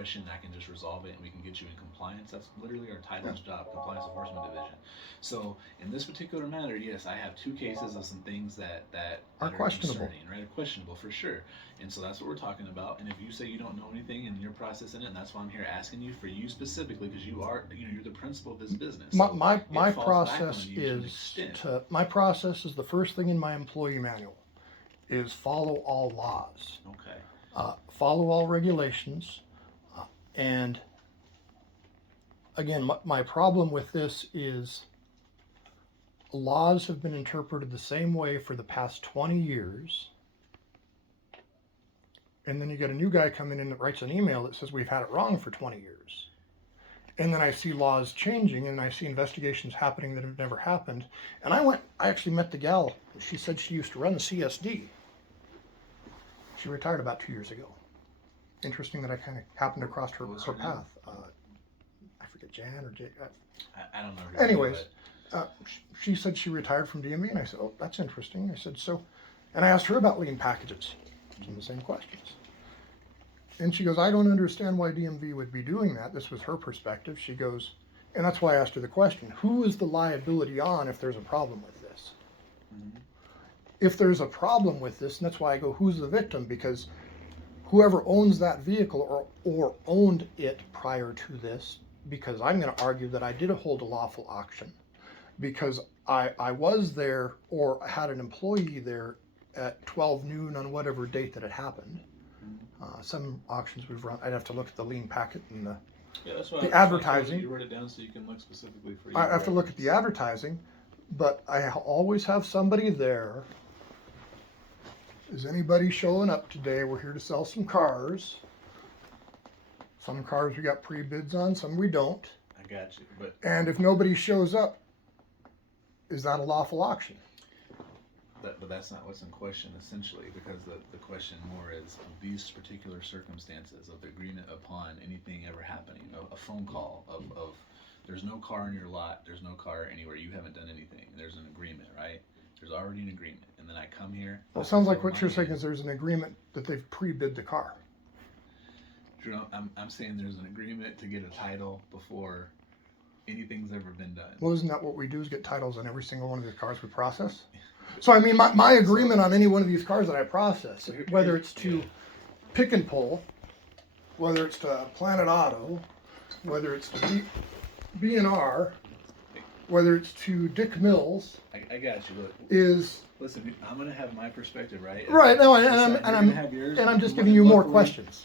question and I can just resolve it and we can get you in compliance. That's literally our title's job, compliance enforcement division. So in this particular matter, yes, I have two cases of some things Are that are questionable. concerning, right? Are questionable for sure. And so that's what we're talking about. And if you say you don't know anything and you're processing it, and that's why I'm here asking you for you specifically, because you are, you're the principal of this business. My, So my, my it falls back on process you to an is extent. my process is the first thing in my employee manual is follow all laws, Okay. follow all regulations, and again, my problem with this is laws have been interpreted the same way for the past 20 years. And then you get a new guy coming in that writes an email that says we've had it wrong for 20 years. And then I see laws changing and I see investigations happening that have never happened. And I actually met the gal. She said she used to run the CSD. She retired about 2 years ago. Interesting that I kind of happened across her path. I forget, Jan or Jay. I don't know. Anyways, she said she retired from DMV, and I said, "Oh, that's interesting." I said, "So," and I asked her about lien packages, some of the same questions, and she goes, "I don't understand why DMV would be doing that." This was her perspective. She goes, and that's why I asked her the question: who is the liability on if there's a problem with this? Mm-hmm. If there's a problem with this, and that's why I go, who's the victim? Because whoever owns that vehicle or owned it prior to this, because I'm going to argue that I did hold a lawful auction because I was there or had an employee there at 12 noon on whatever date that it happened. Some auctions we've run, I'd have to look at the lien packet and the advertising. You wrote it down so you can look specifically for. I have to look at the advertising, but I always have somebody there. Is anybody showing up today? We're here to sell some cars. Some cars we got pre-bids on, some we don't. I got you, but. And if nobody shows up, is that a lawful auction? But that's not what's in question, essentially, because the question more is of these particular circumstances of the agreement upon anything ever happening, a phone call of there's no car in your lot, there's no car anywhere, you haven't done anything, there's an agreement, right? There's already an agreement, and then I come here. Well, it sounds like what you're saying is there's an agreement that they've pre-bid the car. Drew, I'm saying there's an agreement to get a title before anything's ever been done. Well, isn't that what we do is get titles on every single one of the cars we process? So, I mean, my agreement on any one of these cars that I process, whether it's to Pick and Pull, whether it's to Planet Auto, whether it's to B&R, whether it's to Dick Mills, I got you. Look, is... Listen, I'm going to have my perspective, right? Right, no, and I'm just giving you more questions.